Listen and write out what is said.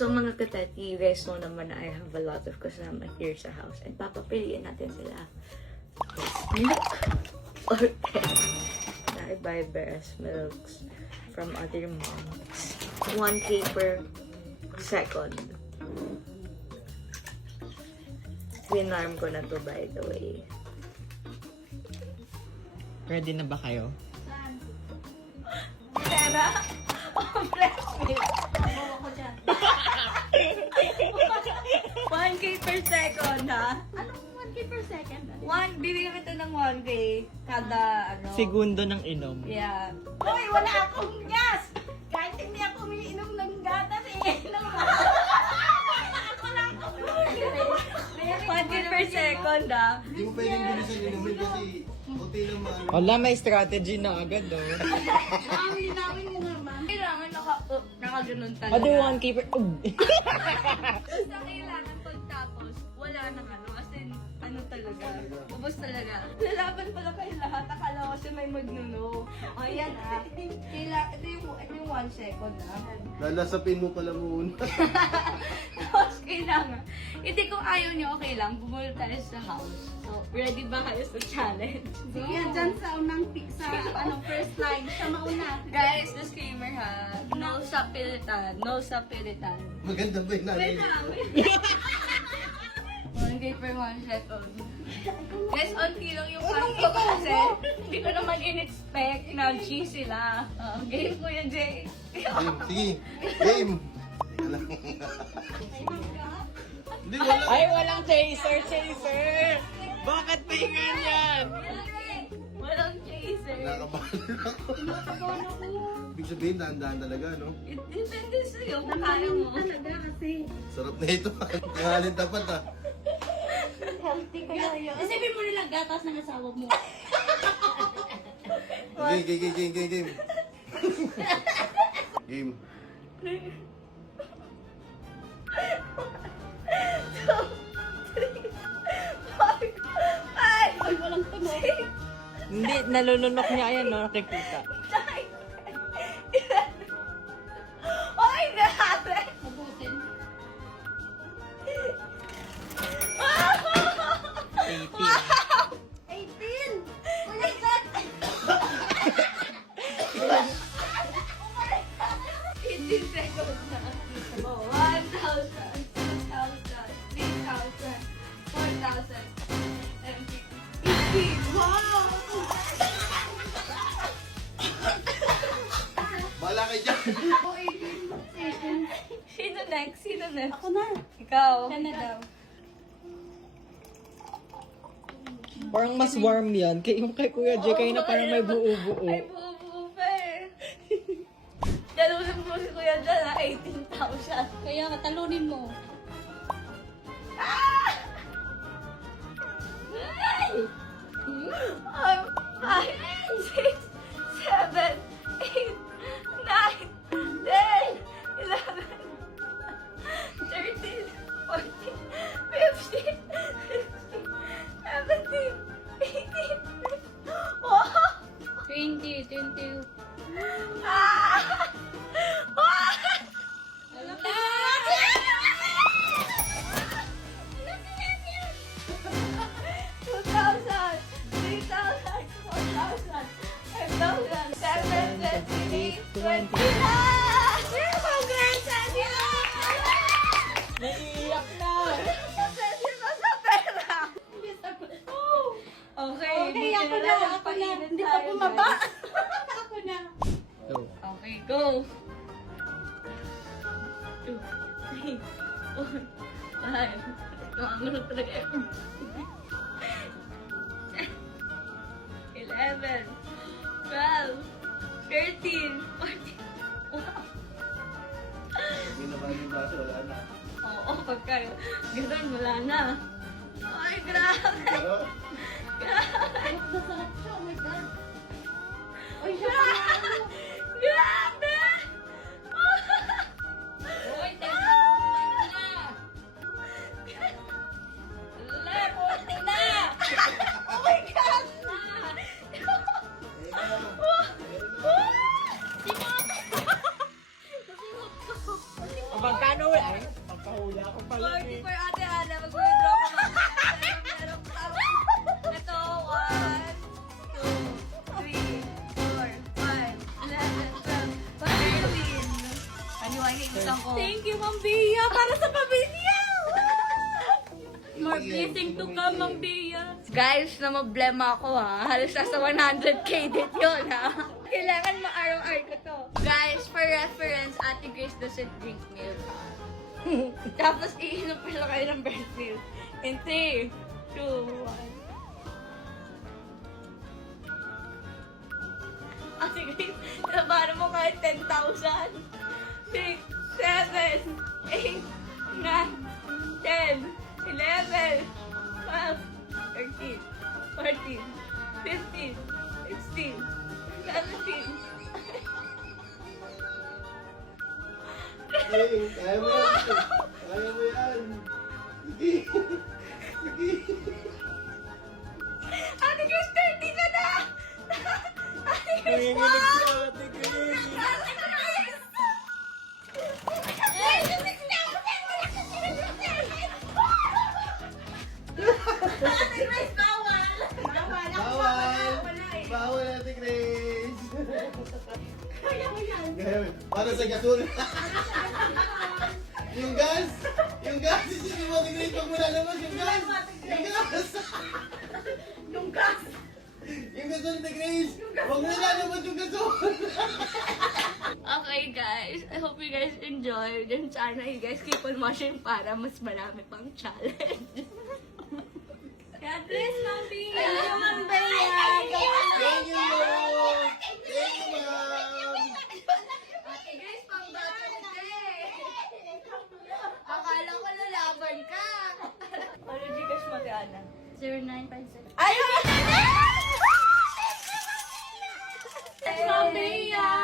So mga katati, you guys know naman na I have a lot of kasama here sa house. And papapiliin natin sila. Milk or egg. I buy breast milks from other moms. 1K per second. Winarm ko na to, by the way. Ready na ba kayo? Pera? Oh, breast milk. Bawa ko dyan. 1K per second, ha? Anong 1K per second? Bibigyan kita ng 1K kada, ano. Segundo ng inom. Yeah. Hoy, wala akong gas! Kahit hindi ako umiinom ng gatas, iinom mo. Wala akong 1K per second, ha? Hindi mo pwedeng bilisan inumin kasi konti lang man. Wala, may strategy na agad, oh. Linawin mo naman. Kailangan nakaganon talaga. Other 1K per... Basta kailangan pagtapos, wala nang ano. As in, ano talaga. Ubus talaga. Lalaban pala kayo lahat. Akala ko kasi may magnuno. O, yan ah. Ito yung 1 second ah. Lalasapin mo pala muna. Tapos kailangan. Hindi kung ayaw nyo, okay lang. Bumulot tayo sa house. So, ready ba kayo sa challenge? Sige, dyan sa unang first line, siya mauna. Guys, disclaimer ha. No sa pilitan. No sa pilitan. Maganda ba yung nanay? Wait lang. 1K per 1 second. Guys, onti lang yung part ko kasi hindi ko naman in-expect na G sila. Game ko yan, Jay. Sige, game. Teka lang. Hindi, wala. Ay, walang chaser! Bakit pahingan yan? Walang chaser. Nakabahan ako. Ibig sabihin, dahan-dahan talaga, no? Depende sa'yo kung kaya mo. Talaga kasi. Sarap na ito. Nangalin tapat, ah. Healthy kaya yun. Isipin mo nilang gatas ng asawa mo. Game. Game. Ay! Ay, walang tunog. Hindi, nalulunok niya yan, no? Nakikita. Ay, grabe! Mabutin. 18! Oh my God! 18 seconds na. Oh, 1,000, 2,000, 3,000, 4,000, 15. Wow! Bahala kayo dyan. Oh, 18. Sino next? Ako na. Ikaw. Yan na daw. Parang mas warm yan. Yung kay Kuya J, kayo na parang may buo-buo. Ay, buo-buo pa eh. Dalawin mo si Kuya dyan ha, 18,000. Kaya talunin mo. Five, 6, 7, 8, 9, 10, 11, 13, 14, 15, 16, 17, 18. Wow! 20, 20. Ah! Ah! Alam Ah! 2,000, 3,000, 4,000, 5,000, 7, 28, 20. Congrats, Adila! Naiiyak na! Pasensya ka sa pera. Okay, Okay, ako na. Hindi pa bumaba. Ako na. So, Okay, go. 2, 3, 4, 5. Ano talaga? 11, 12, 13, 14. Wow. May naman yung baso, wala na. Oo, pagka ganun, wala na. Ay, grabe. Pero, Sarap na sarap siya. Oh my God. Ay, siya pa na. Grabe! Uy, na. Puti na. Oh my God! magkano? Ay, Thank you, Ma'am Bea, para sa pamilya! More blessing to come, Ma'am Bea. Guys, na-problema ako ha. Halos nasa 100k din yun ha. Kailangan ma-ROR ko to. Guys, for reference, Ate Grace doesn't drink milk. Tapos iinom pa siya kayo ng breast milk. In 3, 2, 1. Ate Grace, nabahan mo kahit 10,000. 6, 7, 8, 9, 10, 11, 12, 13, 14, 15, 16, 17. Hey, kaya mo yan. Kaya mo yan. Sige. Sige. Ate Grace, 30 ka na! Ate Grace, Nanginginig si Ate Grace. Ate Grace! Ate Grace, bawal! Bawal ako, Bawal. wala eh. Bawal Ate Grace. Kaya mo yan. Kaya mo. Para sa gasol. Yung gas. Yung gas. Isipin mo Ate Grace. Pag mula naman yung gas. Yung gas. Yung gas. Yung gasol Ate Grace. Huwag mo na naman yung gasol. Okay guys, I hope you guys enjoyed and sana you guys keep on watching para mas marami pang challenge. God bless, Ma'am Bea. Thank you, Ma'am Bea. Thank you, Mom. Thank you, Mom. Ate Grace, pang bata na Akala ko lalaban ka. Ano Gcash mo, Ate Ana? 0956. Ayun! Ma'am Bea.